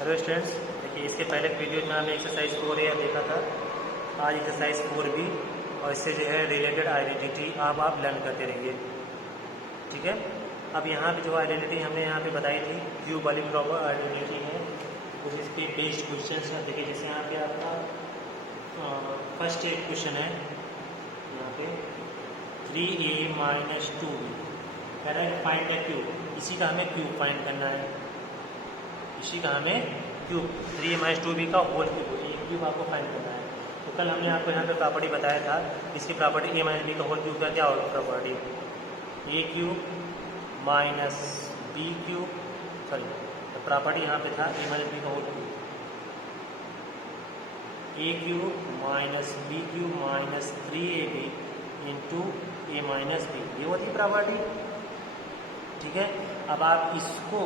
Hello students, देखिए इसके पहले वीडियो में हमने एक्सरसाइज 4 या देखा था। आज एक्सरसाइज 4B और इससे जो है रिलेटेड आइडेंटिटी आप लर्न करते रहिए। ठीक है, अब यहाँ पे जो आइडेंटिटी हमने यहाँ पे बताई थी क्यूब वाली प्रॉपर आइडेंटिटी है, कुछ इसके बेस्ड क्वेश्चन है। देखिए जैसे यहाँ पे आपका फर्स्ट एक क्वेश्चन है यहाँ पे 3a - 2b कह रहा है फाइंड द क्यूब। इसी का हमें क्यूब फाइंड करना है, इसी का हमें क्यूब 3a - 2b का होल क्यूब आपको फाइंड करना है। तो कल हमने आपको यहाँ पे प्रॉपर्टी बताया था, इसकी प्रॉपर्टी a - b का होल क्यूब का क्या होगा property a cube minus b cube, sorry तो प्रॉपर्टी यहाँ पे था a - b का whole cube, a cube minus b cube minus 3ab into a - b, ये होती प्रॉपर्टी। ठीक है, अब आप इसको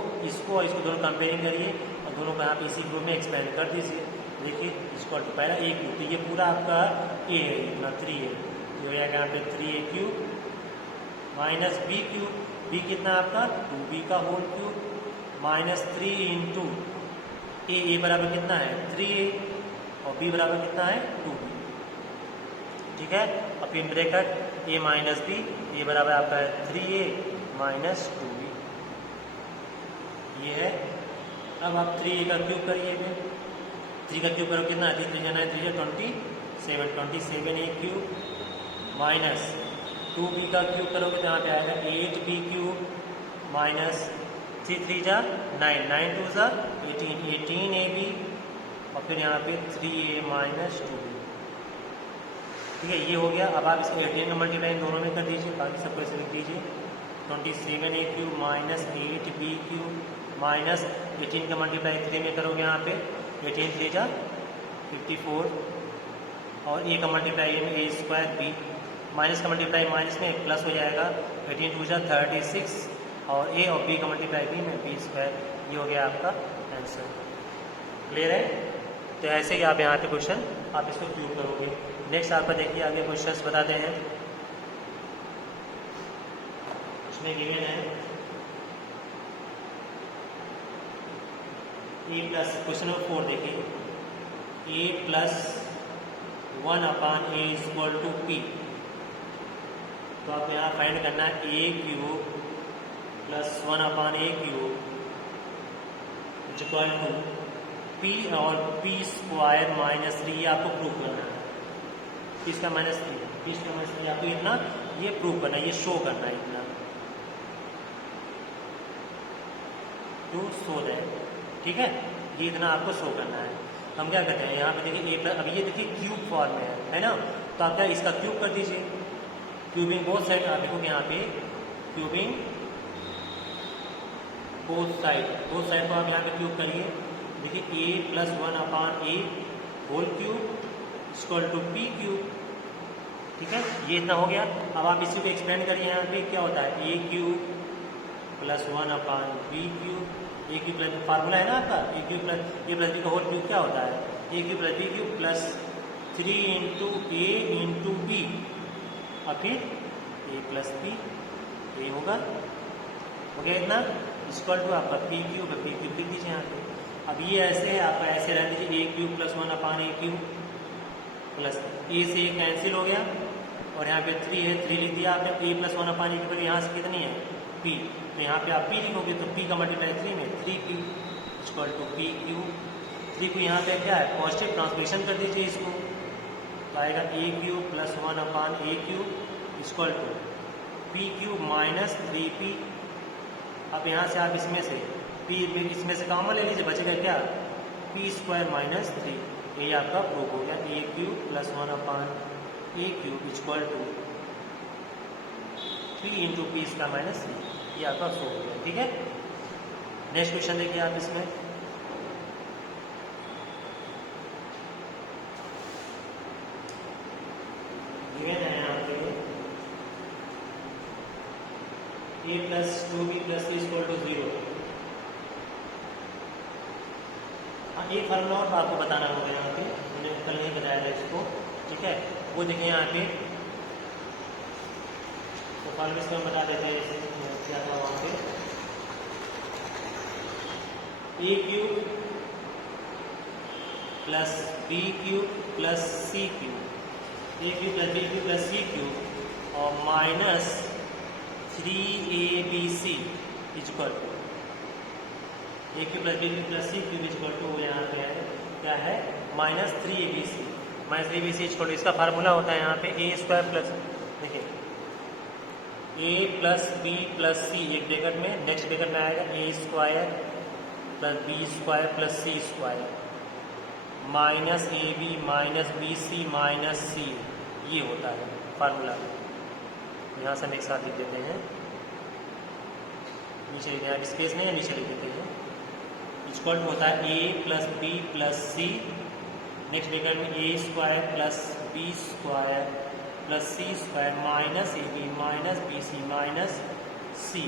और इसको दोनों कंपेयरिंग करिए और दोनों को यहाँ पे इसी ग्रुप में एक्सपेंड कर दीजिए। देखिए इसको तो पहला a क्यूब, तो ये पूरा आपका a है, इतना 3 है, तो हो जाएगा यहाँ पे 3a cube minus b cube, b कितना आपका 2b का whole cube minus 3 into a बराबर कितना है 3a और b बराबर कितना है 2b। ठीक है, और फिर ब्रैकेट a माइनस b, ये बराबर आपका है 3a माइनस 2b, ये है। अब आप 3a का क्यूब करिए, 3 का क्यूब करो कितना है 3 जाना है 3 27a क्यूब माइनस 2b का क्यूब करोगे तो यहाँ पे आएगा 8b क्यूब माइनस 3 जा 9, 9 2 जा 18ab और फिर यहाँ पे 3a माइनस 2b। ठीक है, ये हो गया। अब आप इसको 18 का मल्टीप्लाई दोनों में कर दीजिए, बाकी सबको ऐसे लिख दीजिए 27a cube minus 8b cube minus 18 का मल्टीप्लाई 3 में करोगे यहाँ पे 18 3 जा 54 और a का मल्टीप्लाई में a स्क्वायर b माइनस का मल्टीप्लाई माइनस में प्लस हो जाएगा 18 2 जा 36 और a और b का मल्टीप्लाई b में b स्क्वायर। ये हो गया आपका आंसर। क्लियर है? तो ऐसे ही आप यहाँ पे क्वेश्चन आप इसको क्यूब करोगे। नेक्स्ट आपका देखिए आगे क्वेश्चंस बताते हैं। इसमें गिवन है a प्लस, क्वेश्चन नंबर 4 देखिए a plus 1/a equal to p। तो आप यहाँ फाइंड करना है a cube plus 1/a cube equal to p और p स्क्वायर माइनस 3, ये आपको प्रूव करना है। इसका माइनस 3, इसका माइनस 3 आपको इतना ये प्रूव करना है, ये शो करना है इतना टू शो दैट। ठीक है, ये इतना आपको शो करना है। हम क्या करते हैं यहाँ पे देखिए a, अब ये देखिए क्यूब फॉर्म में है ना, तो आप क्या इसका क्यूब कर दीजिए। क्यूबिंग बोथ साइड, आप देखोगे यहाँ पे क्यूबिंग बोथ साइड को आप यहाँ पे क्यूब करिए। देखिए a plus 1/a whole cube equal to p cube. ठीक है, ये इतना हो गया। अब आप इसी को एक्सपेंड करिए, यहाँ पे क्या होता है a cube plus 1/b cube. A cube plus formula है ना आपका, ए क्यूब प्लस बी का होल क्यूब क्या होता है A cube plus B cube plus 3 into A into B और फिर ए प्लस बी, ये होगा हो गया इतना इक्वल टू आपका पी क्यूब लिख दीजिए यहाँ पे। अब ये ऐसे आपका ऐसे रह दीजिए A cube plus 1/a cube plus A से कैंसिल हो गया और यहाँ पे 3 है, 3 लिख दिया आपने। ए प्लस 1/a क्यूब यहाँ से कितनी है p, तो यहाँ पे आप p लिखोगे तो p का मल्टीप्लाई 3 में 3p equal to p cube. 3 को यहाँ पे क्या है पॉजिटिव ट्रांसमिशन कर दीजिए इसको, तो आएगा a cube plus 1/a cube equal to p cube minus 3p। अब यहाँ से आप इसमें से p में इसमें से कॉमन ले लीजिए, बचेगा क्या p स्क्वायर माइनस 3। ये आपका प्रूफ हो गया a cube plus 1/a cube equal to 3 into p इसका माइनस 3, ये आपका शो हो गया। ठीक है, नेक्स्ट क्वेश्चन देखिए आप इसमें गिवन है यहाँ पे a plus 2b plus 3 equal to 0। हाँ, एक फार्मूला और आपको बताना होगा यहाँ पे, मैंने कल नहीं बताया था इसको। ठीक है, वो देखिए यहाँ पे तो फार्मूला इसको हम बता देते हैं क्या था वहाँ पे a cube plus B cube plus C cube, A cube plus B cube plus C cube और minus 3abc equal to A cube plus B cube plus C cube equal to यहाँ पे है क्या है minus 3abc। Minus 3abc equal to इसका formula होता है यहाँ पे ए स्क्वायर प्लस देखिए A plus B plus C एक ब्रैकेट में, नेक्स्ट ब्रैकेट में आएगा A square plus B square plus C square minus A B minus B C minus C, ये होता है फार्मूला। यहाँ से हम एक साथ लिख देते हैं, नीचे लिख दें, स्पेस नहीं है नीचे लिख देते हैं। इक्वल टू होता है A plus B plus C, next bracket में A square plus B square plus C square minus A B minus B C minus C,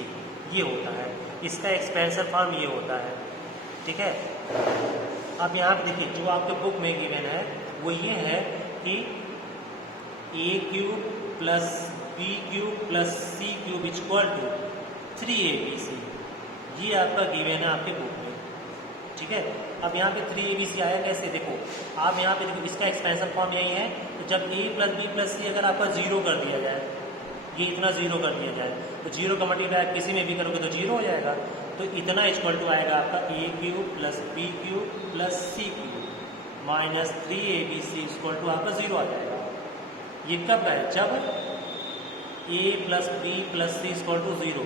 ये होता है। इसका एक्सपेंशन फॉर्म ये होता है, ठीक है। अब यहाँ पे देखिए जो आपके बुक में गिवन है वो ये है कि A cube plus B cube plus C cube equal to 3abc, ये आपका गिवन है आपके बुक में, ठीक है। अब यहाँ पे 3abc आया कैसे, देखो आप यहाँ पे देखो इसका एक्सपेंशन फॉर्म यही है। तो जब a plus B plus C अगर आपका जीरो कर दिया जाए, ये इतना जीरो कर दिया जाए तो जीरो का मल्टीप्लाई किसी में भी करोगे तो जीरो हो जाएगा। तो इतना इक्वल टू आएगा आपका A cube plus B cube plus C cube minus 3abc equal to आपका जीरो आ जाएगा। ये कब है, जब A plus B plus C equal to zero.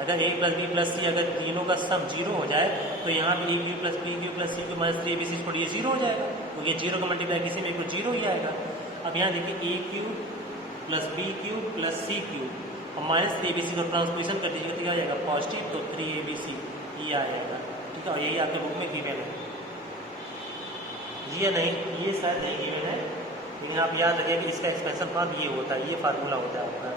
अगर A plus B plus C अगर तीनों का सम जीरो हो जाए तो यहाँ पे A cube plus B cube plus C cube minus 3abc equal to ये जीरो हो जाएगा, क्योंकि तो जीरो का मल्टीप्लाई किसी में भी जीरो ही आएगा। अब यहाँ देखिए A cube plus B cube plus C cube और माइनस 3abc को ट्रांसपोजिशन कर दीजिएगा तो क्या आ जाएगा पॉजिटिव, तो 3abc ये आ जाएगा, ठीक है। और यही आपके बुक में गिवन है, ये नहीं, ये शायद नहीं गिवन है, लेकिन आप याद रखिए कि इसका एक्सपेंशन फॉर्म ये होता है, ये फार्मूला होता है आपका।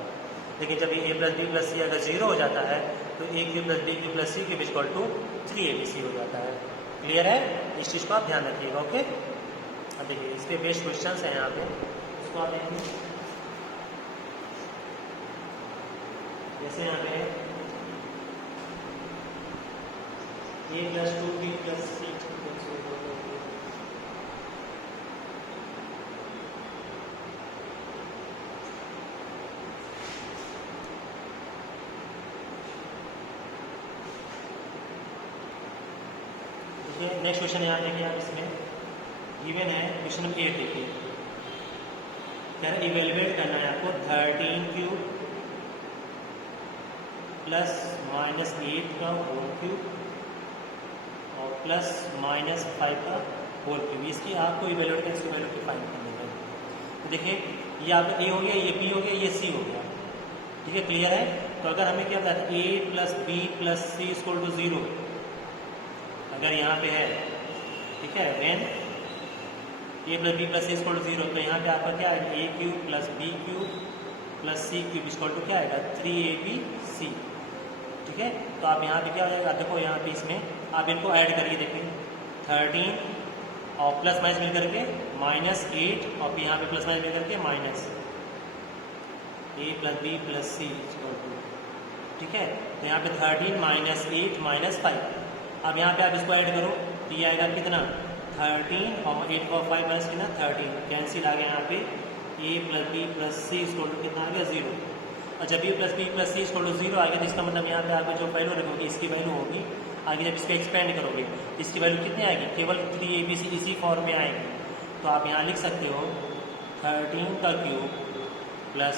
लेकिन जब ये A plus B plus C अगर जीरो हो जाता है तो A cube plus B cube plus C cube equal to 3abc हो जाता है। क्लियर है, इस चीज़ को आप ध्यान रखिएगा, ओके। अब देखिए इस पर बेस्ट क्वेश्चन है यहाँ पे, इसको आप देखिए जैसे यहाँ पे A plus 2b plus C, next question यहाँ देखिए आप, इसमें गिवन है क्वेश्चन नंबर 8 देखिए, क्या है इवेलुएट करना है आपको 13 क्यूब प्लस माइनस 8 का होल क्यूब और प्लस माइनस 5 का होल क्यूब, इसकी आपको इवेलुएट करके इसकी वैल्यू फाइंड करनी है। तो देखिए ये आपका ए हो गया, ये बी हो गया, ये सी हो गया, ठीक है, क्लियर है। तो अगर हमें क्या बताया A plus B plus C equal to 0 अगर यहाँ पे है, ठीक है, when A plus B plus C equal to 0, तो यहाँ पे आपका क्या है A cube plus B cube plus C cube equal to क्या आएगा 3abc, ठीक है। तो आप यहाँ पे क्या हो जाएगा, देखो यहाँ पे इसमें आप इनको ऐड करिए, देखिए 13 और प्लस माइनस मिल करके माइनस 8 और यहाँ पे प्लस माइनस मिल करके minus a plus B plus C equal to, ठीक है। तो यहाँ पे 13 माइनस 8 माइनस 5, अब यहाँ पे आप इसको ऐड करो तो ये आएगा कितना 13 और 8 और 5 माइनस कितना 13, कैंसिल आ गया यहाँ पे A plus B plus C equal to कितना आ गया 0। और जब A plus B plus C equal to 0 आ गया तो इसका मतलब यहाँ पे आपको जो वैल्यू रखोगे इसकी वैल्यू होगी, आगे जब इसको एक्सपेंड करोगे इसकी वैल्यू कितनी आएगी, केवल 3abc इसी फॉर्म में आएगी। तो आप यहाँ लिख सकते हो 13 का क्यूब प्लस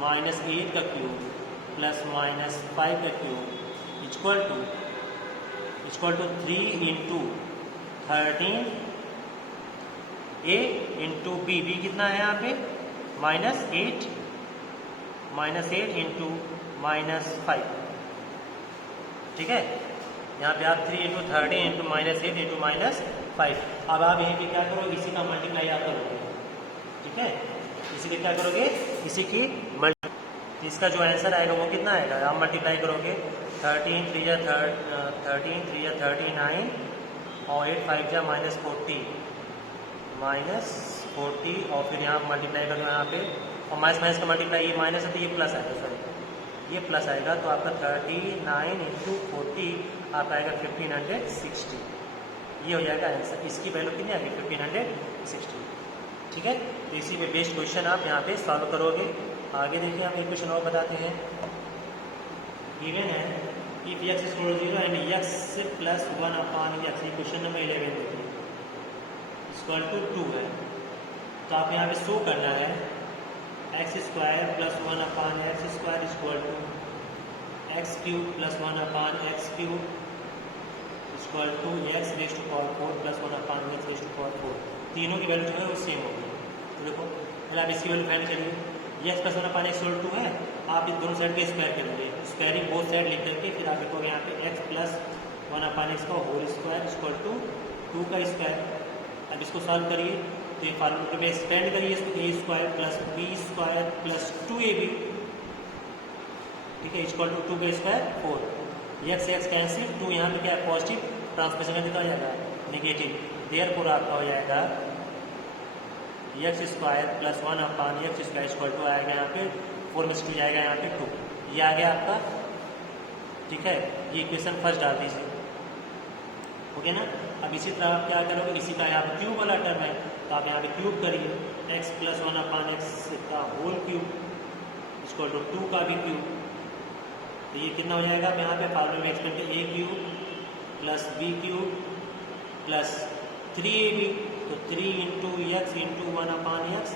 माइनस 8 का क्यूब प्लस माइनस 5 का cube equal to 3 into 13 a into b, b कितना है यहाँ पे -8 इंटू -5, ठीक है। यहाँ पे आप 3 इंटू 13 इंटू -8 इंटू -5, अब आप यहीं पे क्या करोगे इसी का मल्टीप्लाई आप करोगे, ठीक है, इसी के क्या करोगे इसी की मल्टी, इसका जो आंसर आएगा वो कितना आएगा, आप मल्टीप्लाई करोगे 13 3 या 39 और 8 5 या -40 और फिर यहाँ मल्टीप्लाई करो यहाँ पे, और माइनस का मल्टीप्लाई ये माइनस है तो ये प्लस आएगा, सॉरी ये प्लस आएगा, तो आपका 39 इंटू 40 आपका आएगा 1560, ये हो जाएगा आंसर। इसकी वैल्यू कितनी आ गई 1560। ठीक है, तो इसी पे बेस्ड क्वेश्चन आप यहाँ पे सॉल्व करोगे। आगे देखिए हम एक क्वेश्चन और बताते हैं। गिवन है if x is 0 and x plus 1 upon x, ये क्वेश्चन नंबर 11 देखिए, इक्वल टू 2 है। तो आप यहाँ पे शो करना है x square plus 1 upon x square equal to x cube plus 1 upon x cube equal to x raise to power 4 plus 1 upon x raise to power 4। तीनों की वैल्यू जो है वो सेम होगी। तो देखो पहले आप इसकी वैल्यू फाइंड करिए। X plus 1 upon x equal to है, आप इस दोनों साइड के स्क्वायर करेंगे, स्क्वायरिंग बोथ साइड लिख करके फिर आप लिखोगे यहाँ पे एक्स प्लस 1 अपान एक्स का होल स्क्वायर इक्वल टू 2 का स्क्वायर। अब इसको सॉल्व करिए, तो ये फार्मूले में एक्सपेंड करिए इसको, A square plus B square plus 2ab, ठीक है, इक्वल टू 2 का स्क्वायर 4। एक्स एक्स कैंसिल, 2 यहाँ पे क्या है पॉजिटिव, ट्रांसमिशन का कितना हो जाएगा नेगेटिव, देयरफॉर आपका हो जाएगा x square plus 1 upon x square equal to आएगा यहाँ पे 4 में से 2 जाएगा यहाँ पे 2, ये आ गया आपका। ठीक है, ये इक्वेशन फर्स्ट डाल दीजिए, ओके ना। अब इसी तरह आप क्या करोगे, इसी का यहाँ पे क्यूब वाला टर्म है, तो आप यहाँ पे क्यूब करिए, एक्स प्लस 1 अपान एक्स का होल क्यूब इक्वल टू 2 का भी क्यूब। तो ये कितना हो जाएगा, यहाँ पे फार्मूले में expand A cube plus B cube plus 3ab, तो 3 into X into 1 upon X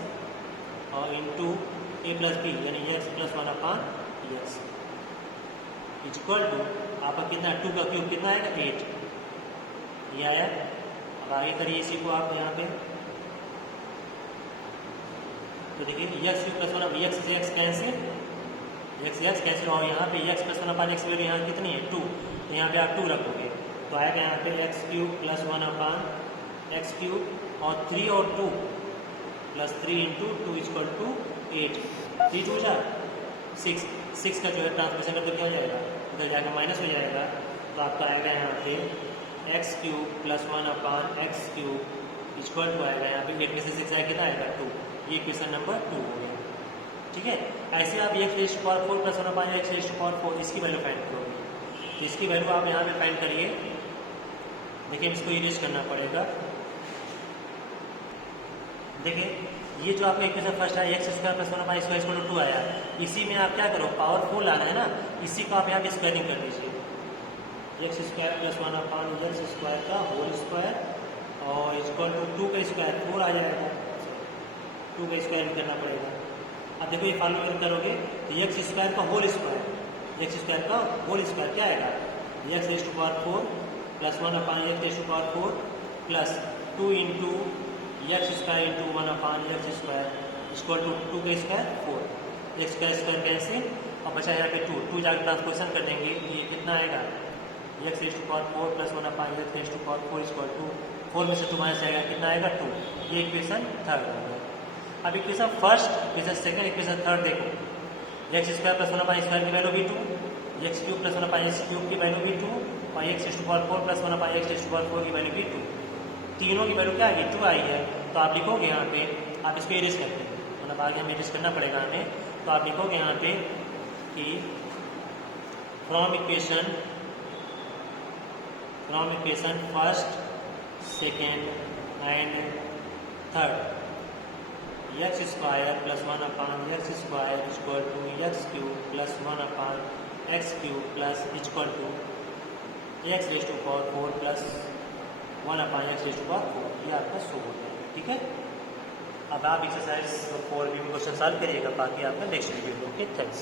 और इंटू ए प्लस बी यानी X plus 1 upon x equal to आपका कितना 2 का क्यूब कितना आएगा 8, ये आया। अब आगे करिए इसी को आप यहाँ पे, तो देखिए x cube plus 1 x x cancel, x x cancel, और यहाँ पे x plus 1 upon x value यहाँ कितनी है 2, तो यहाँ पे आप 2 रखोगे, तो आएगा यहाँ पे x cube plus 1 upon x cube और 3 और 2 प्लस 3 इंटू 2 इक्वल टू 8, 3 2 जा 6, 6 का जो है ट्रांसमिशन कर तो क्या हो जाएगा, इधर जाकर माइनस हो जाएगा, तो आपका आएगा यहाँ पे x cube plus 1 upon x cube equal to आएगा यहाँ पे 8 में से 6 आएगा कितना आएगा 2, ये क्वेश्चन नंबर 2 हो गया। ठीक है, ऐसे आप x raise to power 4 plus 1 upon x raise to power 4 इसकी वैल्यू फाइंड करोगे, तो इसकी वैल्यू आप यहाँ पे फाइंड करिए। देखिए इसको इरेज करना पड़ेगा। देखिए ये जो आपका इक्वेशन फर्स्ट है x square plus 1 upon x square equal to 2 आया, इसी में आप क्या करो पावर 4 लाना है ना, इसी को आप यहाँ पे स्क्वायरिंग कर दीजिए, x square plus 1 upon x square का होल स्क्वायर और इक्वल टू 2 का स्क्वायर 4 आ जाएगा, 2 का स्क्वायर भी करना पड़ेगा। अब देखो ये फॉर्मूला करोगे तो एक्स स्क्वायर का होल स्क्वायर, एक्स स्क्वायर का होल स्क्वायर क्या आएगा, x raise to power 4 plus 1 upon x raise to power 4 plus 2 into x square into 1 upon x square equal to 2 का स्क्वायर 4, एक्स का square cancel और बचा यहाँ पे 2 जाकर ट्रांसपोजिशन कर देंगे, ये कितना आएगा x raise to power 4 plus 1 upon x raise to power 4 equal to 4 में से 2 माइनस आएगा कितना आएगा 2, ये इक्वेशन थर्ड हो गया। अब equation first, equation second, equation third देखो, x square plus 1 upon square की वैल्यू भी 2, x cube plus 1 upon x cube की वैल्यू भी 2 और x raise to power 4 plus 1 upon x raise to power 4 की वैल्यू भी 2, तीनों की वैल्यू क्या आई 2 आई है। तो आप लिखोगे यहाँ पे, आप इसको इरेज करते हैं, मतलब आगे हमें इरेज करना पड़ेगा हमें, तो आप लिखोगे यहाँ पे कि from equation first second and third x square plus 1 upon x square equal to x cube plus 1 upon x cube plus equal to x raise to power 4 plus 1 upon x raise to power 4, ये आपका show हो जाएगा। ठीक है, अब आप exercise 4 भी question solve करिएगा, बाकी आपका नेक्स्ट वीडियो। Okay, thanks.